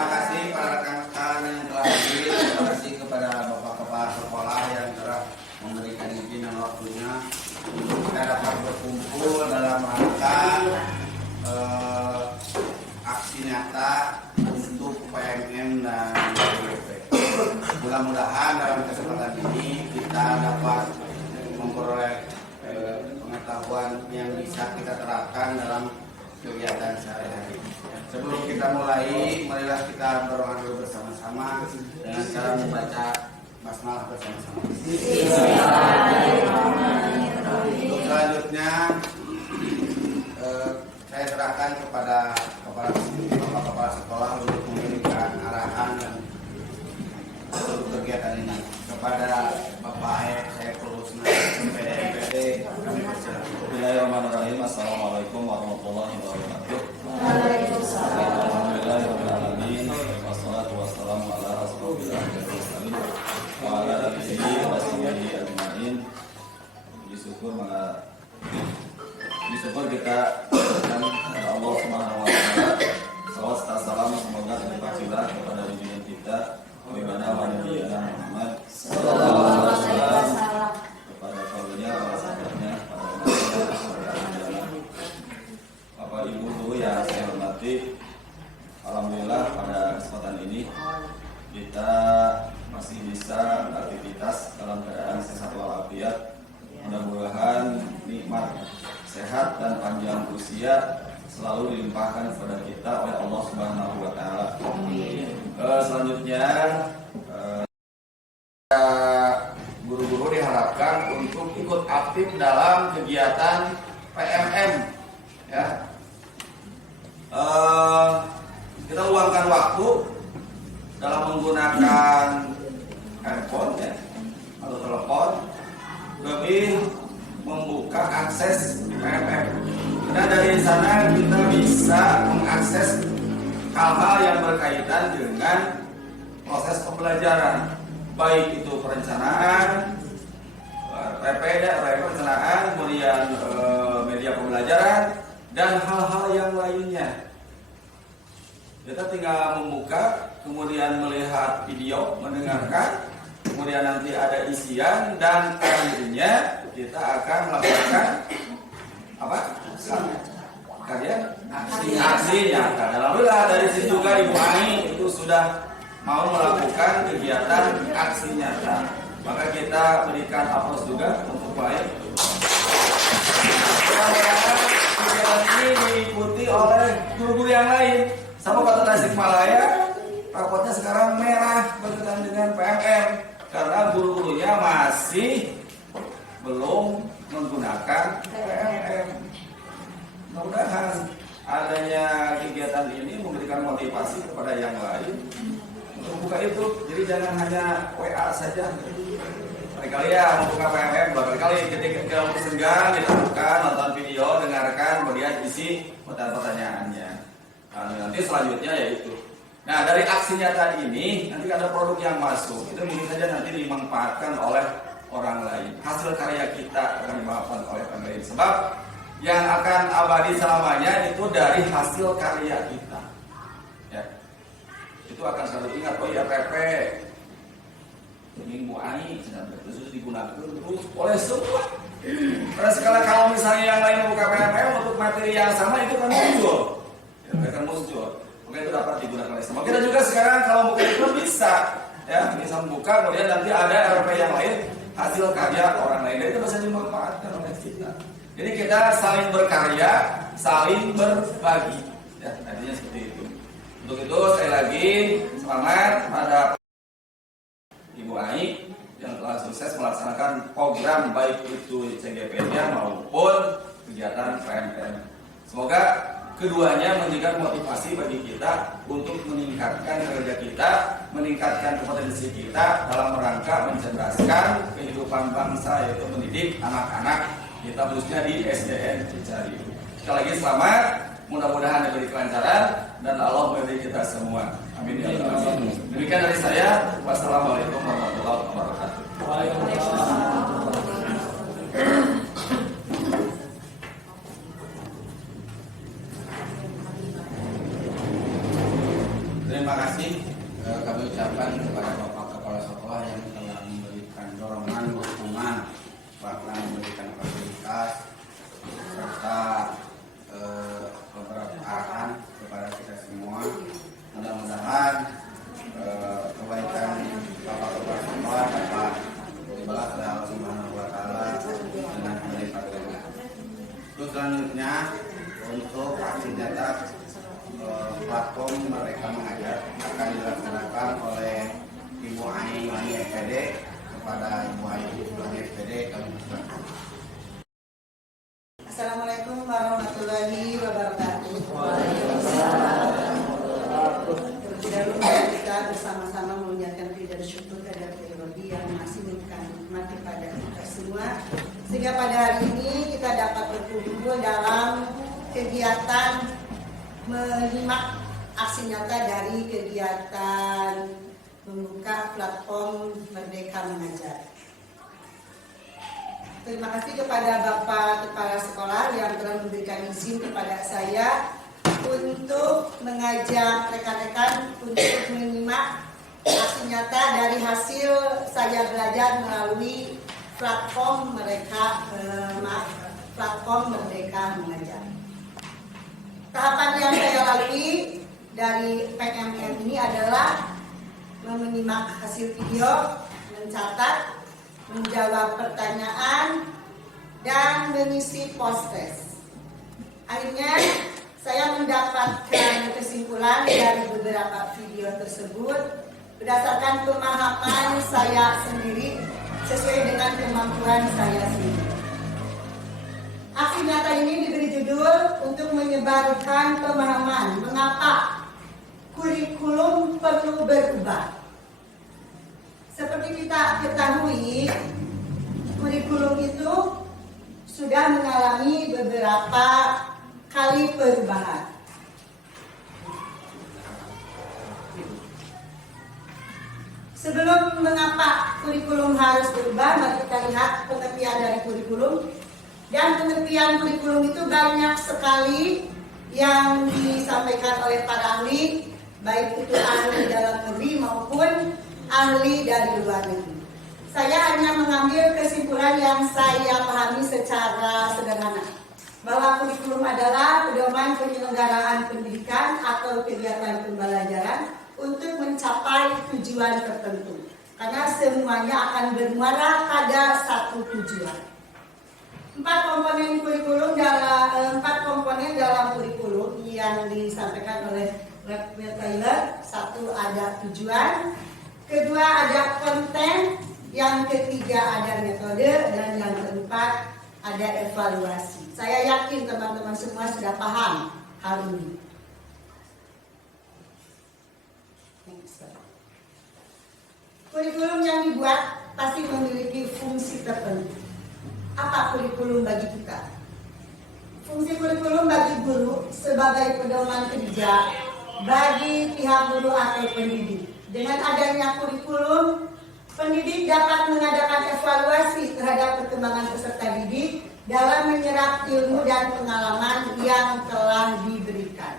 Terima kasih para rekan-rekan yang telah hadir. Terima kasih kepada Bapak Kepala Sekolah yang telah memberikan izin dan waktunya untuk kita dapat berkumpul dalam rangka aksi nyata untuk PMM dan PWP. Mudah-mudahan dalam kesempatan ini kita dapat memperoleh pengetahuan yang bisa kita terapkan dalam kegiatan sehari-hari. Sebelum kita mulai, marilah kita berdoa dulu bersama-sama dengan cara membaca basmalah bersama-sama. Untuk selanjutnya, saya serahkan kepada kepala sekolah untuk memberikan arahan dan untuk kegiatan ini. Kepada Bapak saya perlu MPD, kami persilakan. Bismillahirrahmanirrahim. Assalamualaikum warahmatullahi wabarakatuh. Alhamdulillahirrahmanirrahim. Wassalatu wassalamu ala rasulillah wa ala alihi wa sahbihi ajma'in. Syukur kita dan Allah Subhanahu wa taala. Salawat dan salam semoga tercurah kepada junjungan kita Nabi Muhammad sallallahu alaihi wasallam, kepada keluarganya, para sahabatnya, para Bapak Ibu guru yang saya hormati. Alhamdulillah pada kesempatan ini kita masih bisa beraktivitas dalam keadaan sehat walafiat. Mudah-mudahan nikmat sehat dan panjang usia selalu dilimpahkan kepada kita oleh Allah Subhanahu wa taala. Selanjutnya guru-guru diharapkan untuk ikut aktif dalam kegiatan PMM, ya. Kita luangkan waktu dalam menggunakan handphone, ya, atau telepon, lebih membuka akses PMM. Dan dari sana kita bisa mengakses hal-hal yang berkaitan dengan proses pembelajaran, baik itu perencanaan, perencanaan, kemudian media pembelajaran dan hal-hal yang lainnya. Kita tinggal membuka, kemudian melihat video, mendengarkan, kemudian nanti ada isian dan akhirnya kita akan melakukan apa? Karya aksi nyata. Alhamdulillah dari situ juga Ibu Ani itu sudah mau melakukan kegiatan aksi nyata. Maka kita berikan aplaus juga untuk baik. Kegiatan ini diikuti oleh guru-guru yang lain. Sama Kota Tasikmalaya, rapotnya sekarang merah berkaitan dengan PMM karena guru-gurunya masih belum menggunakan PMM. Mudah-mudahan adanya kegiatan ini memberikan motivasi kepada yang lain untuk buka itu. Jadi jangan hanya WA saja. Kali-kali ya membuka PMM, berkali-kali ketika waktu senggang kita buka, nonton video, dengarkan, kemudian isi pertanyaannya. Nah, nanti selanjutnya yaitu. Nah, dari aksi nyata ini nanti ada produk yang masuk. Itu mungkin saja nanti dimanfaatkan oleh orang lain. Hasil karya kita akan dimanfaatkan oleh orang lain. Sebab yang akan abadi selamanya itu dari hasil karya kita, ya. Itu akan selalu ingat. Oh iya, PP Minggu Ani terus digunakan terus oleh semua. Karena sekali kalau misalnya yang lain membuka PMM untuk materi yang sama itu kan muncul, ya, akan muncul. Maka itu dapat digunakan oleh semua. Kita juga sekarang kalau buka itu bisa, ya, bisa membuka, kemudian nanti ada RP yang lain hasil karya orang lain, itu bisa dimanfaatkan oleh kita. Jadi kita saling berkarya, saling berbagi, ya, artinya seperti itu. Untuk itu sekali lagi semangat pada Ibu Ai yang telah sukses melaksanakan program baik itu CGP-nya maupun kegiatan PMM. Semoga keduanya menjadi motivasi bagi kita untuk meningkatkan kerja kita, meningkatkan kompetensi kita dalam rangka mencerdaskan kehidupan bangsa, yaitu mendidik anak-anak kita khususnya di SDN Cicariu. Sekali lagi selamat, mudah-mudahan diberi kelancaran dan Allah memberi kita semua. Amin ya rabbal alamin. Demikian dari saya. Wassalamualaikum warahmatullahi wabarakatuh. Waalaikumsalam. Terima kasih. selanjutnya untuk aksi nyata platform mereka mengajar akan dilaksanakan oleh Ibu Ai FPD kepada Ibu Ai FPD kami persilakan. Assalamualaikum warahmatullahi wabarakatuh. Terlebih dahulu kita bersama-sama mengucapkan puji dan syukur kepada Allah yang masih memberikan nikmat kepada kita semua, sehingga pada hari ini kita dapat berkumpul dalam kegiatan menyimak aksi nyata dari kegiatan membuka platform Merdeka Mengajar. Terima kasih kepada Bapak Kepala Sekolah yang telah memberikan izin kepada saya untuk mengajak rekan-rekan untuk menyimak aksi nyata dari hasil saya belajar melalui platform platform Merdeka Mengajar. Tahapan yang saya lalui dari PMM ini adalah menyimak hasil video, mencatat, menjawab pertanyaan, dan mengisi post-test. Akhirnya saya mendapatkan kesimpulan dari beberapa video tersebut berdasarkan pemahaman saya sendiri sesuai dengan kemampuan saya sendiri. Aksi nyata ini diberi judul untuk menyebarkan pemahaman mengapa kurikulum perlu berubah. Seperti kita ketahui, kurikulum itu sudah mengalami beberapa kali perubahan. Sebelum mengapa kurikulum harus berubah, mari kita lihat pengertian dari kurikulum. Dan pengertian kurikulum itu banyak sekali yang disampaikan oleh para ahli, baik itu ahli dalam negeri maupun ahli dari luar negeri. Saya hanya mengambil kesimpulan yang saya pahami secara sederhana, bahwa kurikulum adalah pedoman penyelenggaraan pendidikan atau kegiatan pembelajaran untuk mencapai tujuan tertentu. Karena semuanya akan bermuara pada satu tujuan. Empat komponen dalam kurikulum yang disampaikan oleh Will Taylor. Satu, ada tujuan. Kedua, ada konten. Yang ketiga, ada metode. Dan yang keempat, ada evaluasi. Saya yakin teman-teman semua sudah paham hal ini. Kurikulum yang dibuat pasti memiliki fungsi tertentu. Apa kurikulum bagi kita? Fungsi kurikulum bagi guru sebagai pedoman kerja bagi pihak guru atau pendidik. Dengan adanya kurikulum, pendidik dapat mengadakan evaluasi terhadap perkembangan peserta didik dalam menyerap ilmu dan pengalaman yang telah diberikan.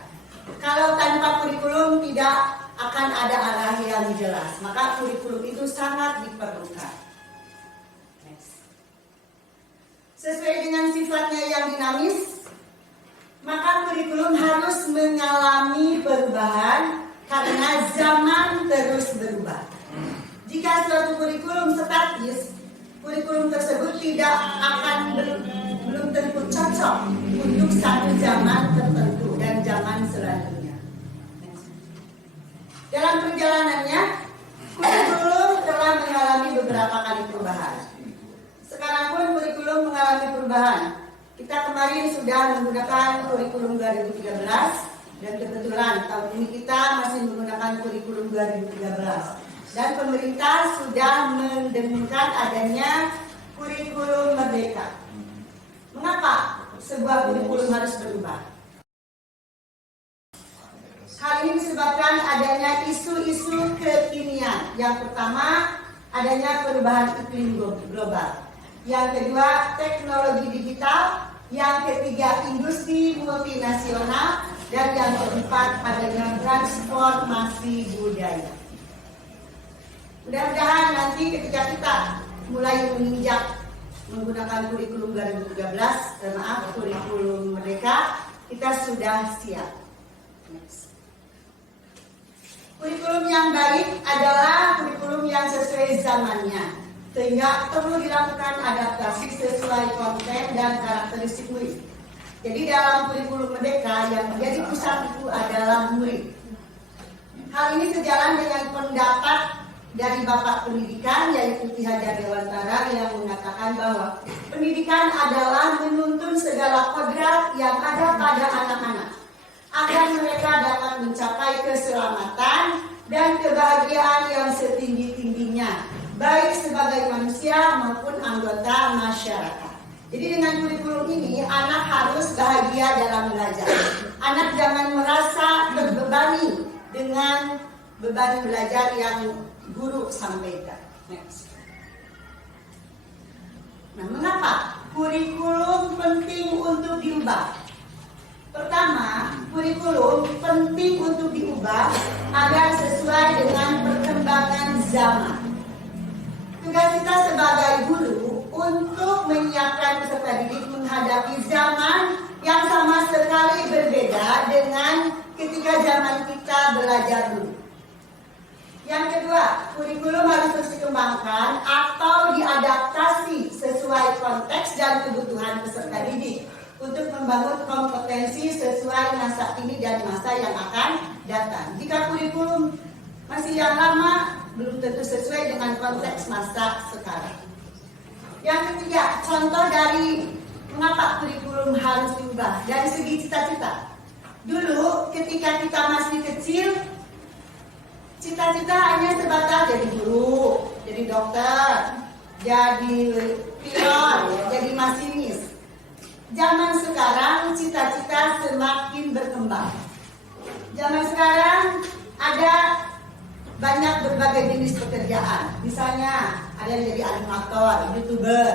Kalau tanpa kurikulum tidak akan ada arah yang jelas, maka kurikulum itu sangat diperlukan. Sesuai dengan sifatnya yang dinamis, maka kurikulum harus mengalami perubahan karena zaman terus berubah. Jika suatu kurikulum statis, kurikulum tersebut tidak akan belum tentu cocok untuk satu zaman tertentu dan zaman selanjutnya. Dalam perjalanannya, kurikulum telah mengalami beberapa kali perubahan. Sekarang pun kurikulum mengalami perubahan. Kita kemarin sudah menggunakan kurikulum 2013 dan kebetulan tahun ini kita masih menggunakan kurikulum 2013. Dan pemerintah sudah mendengungkan adanya kurikulum merdeka. Mengapa sebuah kurikulum harus berubah? Hal ini disebabkan adanya isu-isu kekinian. Yang pertama, adanya perubahan iklim global. Yang kedua, teknologi digital. Yang ketiga, industri multinasional. Dan yang keempat, adanya transformasi budaya. Mudah-mudahan nanti ketika kita mulai menginjak menggunakan kurikulum 2013, kurikulum merdeka, kita sudah siap. Kurikulum yang baik adalah kurikulum yang sesuai zamannya, sehingga perlu dilakukan adaptasi sesuai konten dan karakteristik murid. Jadi dalam kurikulum Merdeka yang menjadi pusat itu adalah murid. Hal ini sejalan dengan pendapat dari Bapak Pendidikan yaitu Ki Hajar Dewantara yang mengatakan bahwa pendidikan adalah menuntun segala kodrat yang ada pada anak-anak agar mereka dapat mencapai keselamatan dan kebahagiaan yang setinggi-tingginya, baik sebagai manusia maupun anggota masyarakat. Jadi dengan kurikulum ini anak harus bahagia dalam belajar. Anak jangan merasa terbebani dengan beban belajar yang guru sampaikan. Next. Nah, mengapa kurikulum penting untuk diubah? Pertama, kurikulum penting untuk diubah agar sesuai dengan perkembangan zaman. Tugas kita sebagai guru untuk menyiapkan peserta didik menghadapi zaman yang sama sekali berbeda dengan ketika zaman kita belajar dulu. Yang kedua, kurikulum harus terus dikembangkan atau diadaptasi sesuai konteks dan kebutuhan peserta didik untuk membangun kompetensi sesuai masa kini dan masa yang akan datang. Jika kurikulum masih yang lama, belum tentu sesuai dengan konteks masa sekarang. Yang ketiga, contoh dari mengapa kurikulum harus diubah dari segi cita-cita. Dulu ketika kita masih kecil, cita-cita hanya sebatas jadi guru, jadi dokter, jadi pilot, jadi masinis. Zaman sekarang cita-cita semakin berkembang. Zaman sekarang ada banyak berbagai jenis pekerjaan. Misalnya ada yang jadi animator, youtuber,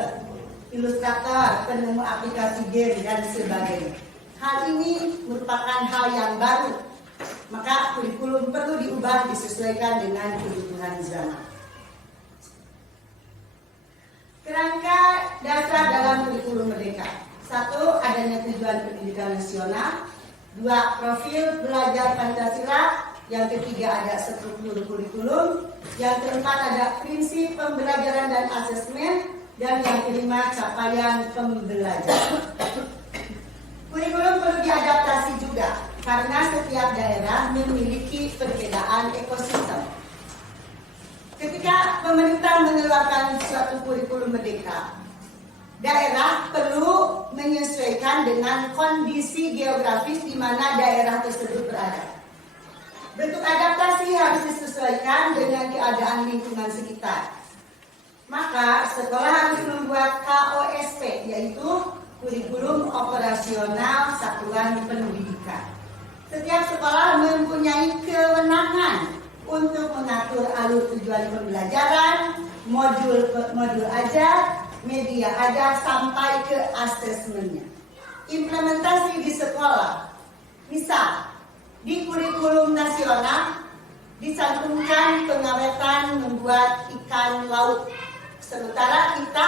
ilustrator, penemu aplikasi game dan sebagainya. Hal ini merupakan hal yang baru. Maka kurikulum perlu diubah disesuaikan dengan kebutuhan zaman. Kerangka dasar dalam kurikulum Merdeka. 1. Adanya tujuan pendidikan nasional. 2. Profil belajar Pancasila. Yang ketiga ada struktur kurikulum. Yang keempat ada prinsip pembelajaran dan asesmen. Dan yang kelima capaian pembelajaran. Kurikulum perlu diadaptasi juga karena setiap daerah memiliki perbedaan ekosistem. Ketika pemerintah mengeluarkan suatu kurikulum Merdeka, daerah perlu menyesuaikan dengan kondisi geografis di mana daerah tersebut berada. Bentuk adaptasi harus disesuaikan dengan keadaan lingkungan sekitar. Maka sekolah harus membuat KOSP, yaitu Kurikulum Operasional Satuan Pendidikan. Setiap sekolah mempunyai kewenangan untuk mengatur alur tujuan pembelajaran, modul ajar, media ajar sampai ke asesmennya. Implementasi di sekolah, misal di kurikulum nasional dicantumkan pengawetan membuat ikan laut, sementara kita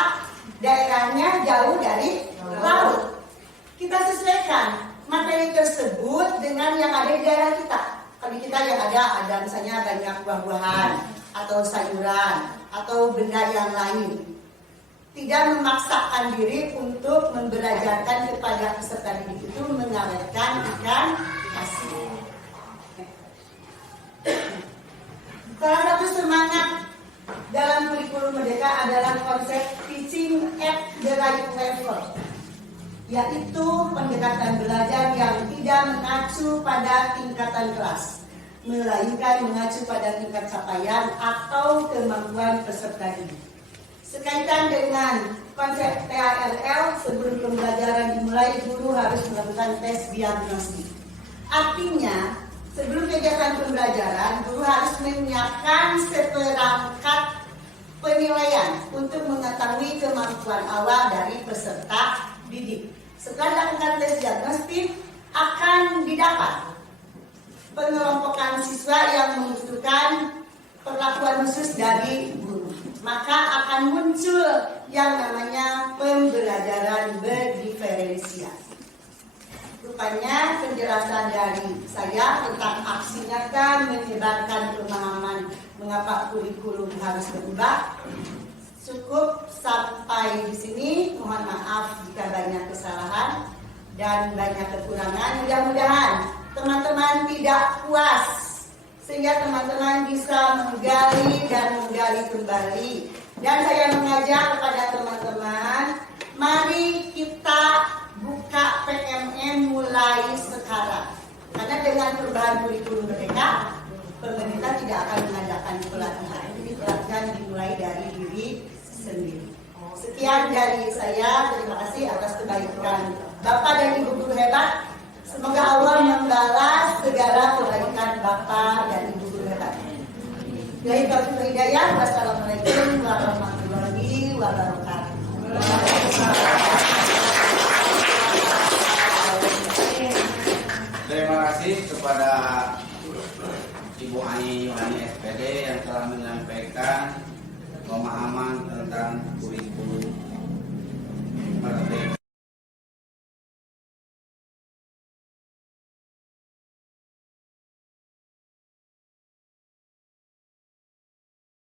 daerahnya jauh dari laut. Kita sesuaikan materi tersebut dengan yang ada di daerah kita. Kalau kita yang ada misalnya banyak buah-buahan atau sayuran atau benda yang lain. Tidak memaksakan diri untuk membelajarkan kepada peserta didik itu mengawetkan ikan asin. Salah satu semangat dalam kurikulum Merdeka adalah konsep teaching at the right level, yaitu pendekatan belajar yang tidak mengacu pada tingkatan kelas, melainkan mengacu pada tingkat capaian atau kemampuan peserta didik. Sekaitan dengan konsep TARL, sebelum pembelajaran dimulai, guru harus melakukan tes diagnostik. Artinya, sebelum kegiatan pembelajaran, guru harus menyiapkan seperangkat penilaian untuk mengetahui kemampuan awal dari peserta didik. Setelah dilakukan tes diagnostik, akan didapat pengelompokan siswa yang membutuhkan perlakuan khusus dari guru. Maka akan muncul yang namanya pembelajaran berdiferensiasi. Rupanya penjelasan dari saya tentang aksi nyata menyebarkan pemahaman mengapa kurikulum harus berubah cukup sampai di sini. Mohon maaf jika banyak kesalahan. dan banyak kekurangan. Mudah-mudahan teman-teman tidak puas, sehingga teman-teman bisa menggali dan menggali kembali. Dan saya mengajak kepada teman-teman, mari kita buka PMM mulai sekarang. Karena dengan perubahan kurikulum mereka, pemerintah tidak akan mengadakan pelatihan. Jadi pelatihan dimulai dari diri sendiri. Sekian dari saya, terima kasih atas kebaikan Bapak dan Ibu guru hebat. Semoga Allah membalas segala kebaikan Bapak dan Ibu guru hebat. Baik, Bapak Hidayah, wassalamualaikum warahmatullahi wabarakatuh. Terima kasih kepada Ibu Ani Yohani SPD yang telah menyampaikan pemahaman tentang kurikulum Merdeka